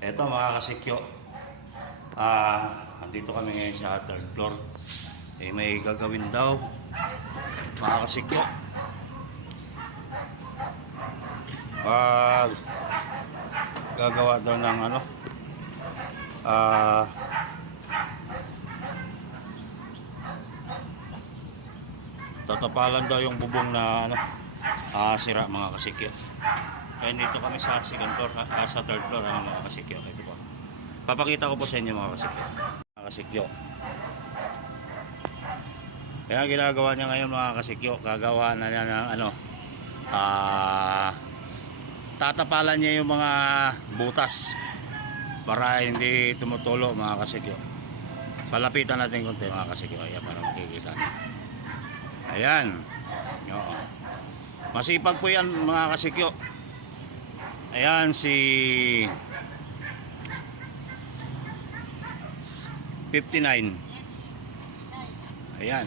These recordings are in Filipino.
Eto mga kasikyo. Ah, andito kami ngayon sa third floor. Eh, may gagawin daw. Mga kasikyo. Pag gagawa daw ng ano. Ah, tatapalan daw yung bubong na ano, ah, sira mga kasikyo. Kaya dito kami sa second floor, ah, sa third floor, ano mga kasikyo. Ito po. Papakita ko po sa inyo mga kasikyo. Mga kasikyo. Kaya ginagawa niya ngayon mga kasikyo, gagawa na niya ng ano, ah, tatapalan niya yung mga butas para hindi tumutulo mga kasikyo. Palapitan natin konti mga kasikyo, ayan para makikita niyo. Ayan. Oo. Masipag po yan mga kasikyo. Ayan si 59. Ayan.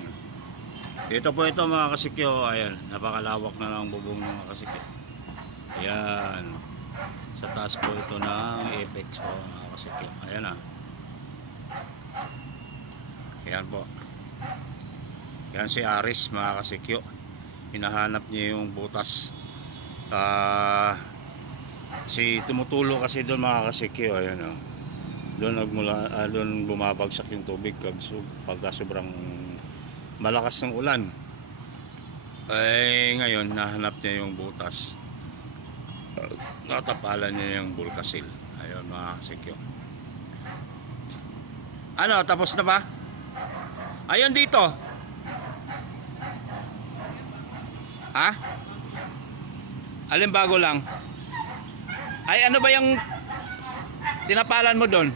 Dito po ito mga kasikyo. Ayan. Napakalawak na lang bubong ng mga kasikyo. Ayan. Sa taas po ito ng apex po mga kasikyo. Ayan ah. Ayan po. Yan si Aris mga kasikyo. Hinahanap niya yung butas. Ah, si tumutulo kasi doon mga kasikyo. Ayan o. Doon nagmula, ah, doon bumabagsak yung tubig su, pagka sobrang malakas ng ulan. Eh ngayon nahanap niya yung butas. Natapalan niya yung bulkasil. Ayun mga kasikyo. Ano, tapos na ba? Ayun dito. Ha? Alin bago lang? Ay ano ba yung tinapalan mo doon?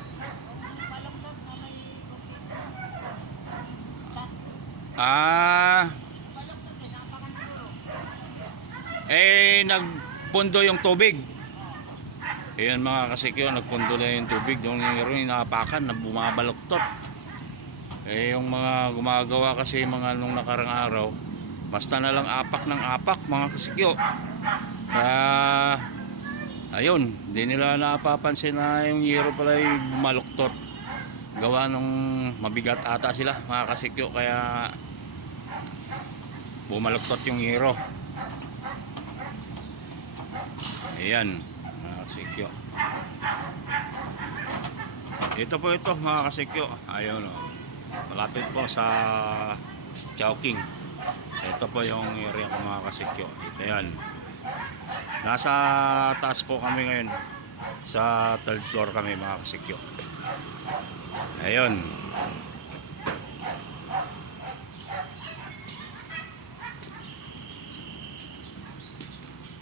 Ah. Eh nagpundo yung tubig. Ayan mga kasikyo, nagpundo na yung tubig. Yung yung inapakan na bumabaloktot. Eh yung mga gumagawa kasi mga nung nakarang araw, basta na lang apak ng apak mga kasikyo. Kaya ayun, hindi nila napapansin na yung yero pala ay bumaluktot. Gawa nung mabigat ata sila mga kasikyo kaya bumaluktot yung yero. Ayan, mga kasikyo. Ito po ito mga kasikyo. Ayun o. Malapit po sa Chowking. Ito po yung area ko mga kasikyo. Ito yan. Nasa taas po kami ngayon. Sa third floor kami mga kasikyo. Ayun.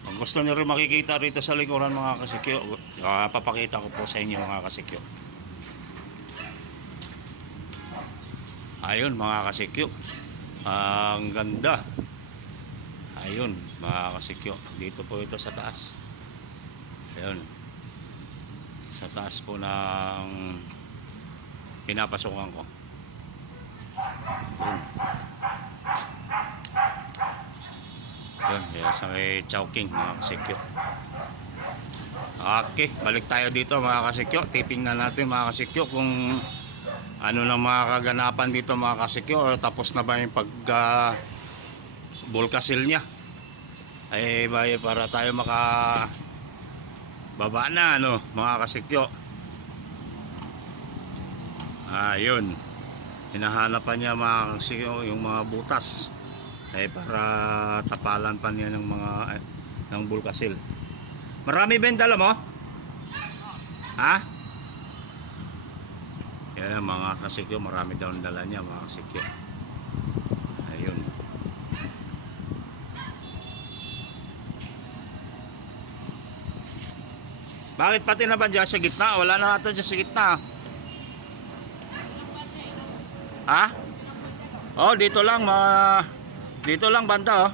Kung gusto nyo rin makikita rito sa likuran mga kasikyo, ah, papakita ko po sa inyo mga kasikyo. Ayun mga kasikyo. Ang ganda. Ayun mga kasikyo. Dito po ito sa taas. Ayun. Sa taas po ng pinapasukan ko. Ayun. Ayun. Sa may Chowking mga. Okay, balik tayo dito mga kasikyo. Titingnan natin mga kasikyo kung ano na mga kaganapan dito mga kasikyo tapos na ba yung pag uh, bulkasil niya ay bay para tayo maka baba na ano mga kasikyo ayun hinahanapan niya mga kasikyo yung mga butas ay para tapalan pa niya ng mga eh, ng bulkasil marami ba yung dala mo? ha? Yan mga kasikyo, marami daw ang dala niya mga kasikyo. Ayun. Bakit pati na ba dyan sa gitna? Wala na ata dyan sa gitna. Ha? Oh, dito lang mga dito lang banda oh.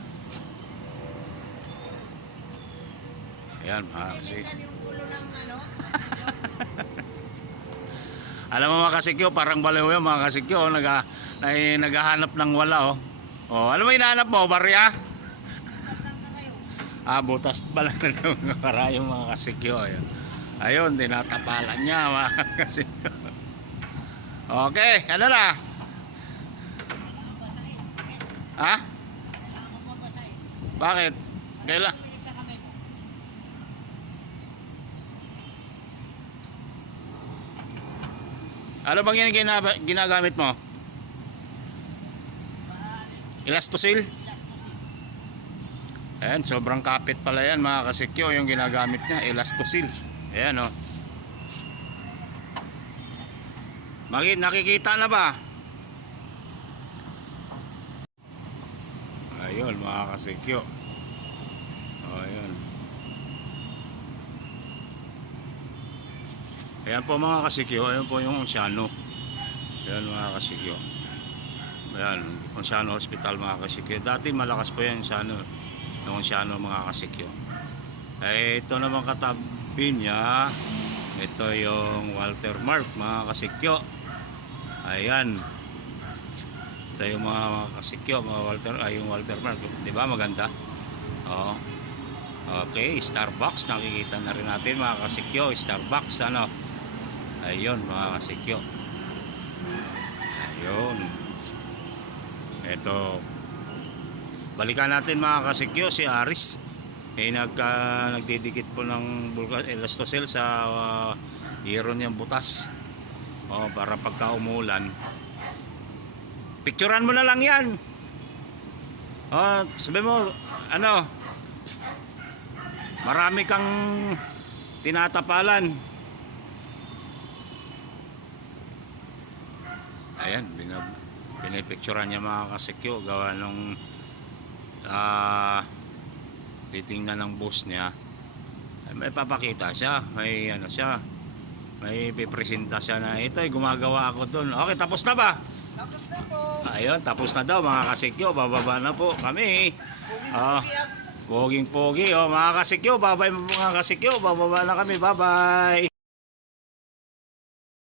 Ayan, mga kasikyo. Alam mo mga kasikyo, parang baliw yan mga kasikyo. Nag, nag, naghahanap ng wala oh. Oh, ano ba hinahanap mo, barya? Ah, butas pala ng karayong mga kasikyo. Ayan. Ayun, tinatapalan niya mga kasi. Okay, ano na? Ha? Bakit? Kailan? Ano bang yung ginaba- ginagamit mo? Elastosil? Ayan, sobrang kapit pala yan mga kasikyo yung ginagamit niya, elastosil. Ayan o. Oh. Magi, nakikita na ba? Ayun mga kasikyo. Ayun. Ayan po mga kasikyo, ayan po yung Oceano. Ayan mga kasikyo. Ayan, Oceano Hospital mga kasikyo. Dati malakas po yan sa ano, yung Oceano mga kasikyo. Eh, ito naman katabi niya, ito yung Walter Mark mga kasikyo. Ayan. Ito yung mga, mga kasikyo, mga Walter, ay yung Walter Mark. Di ba maganda? Oo. Okay, Starbucks. Nakikita na rin natin mga kasikyo. Starbucks, ano? Ayun, mga kasikyo. Ayun. Ito. Balikan natin mga kasikyo, si Aris. Eh, nag, ah, nagdidikit po ng bulga, elastocel sa uh, hero niyang butas. O, para pagka umulan. Picturean mo na lang yan. O, sabi mo, ano, marami kang tinatapalan. Ayan, binab pinipicturean niya mga kasikyo gawa nung ah titingnan ng boss niya. Ay may papakita siya may ano siya may pipresenta siya na ito ay gumagawa ako doon okay tapos na ba? Tapos na po. ayun tapos na daw mga kasikyo bababa na po kami. Ah poging pogi. Oh mga kasikyo babay mga kasikyo bababa na kami. Bye bye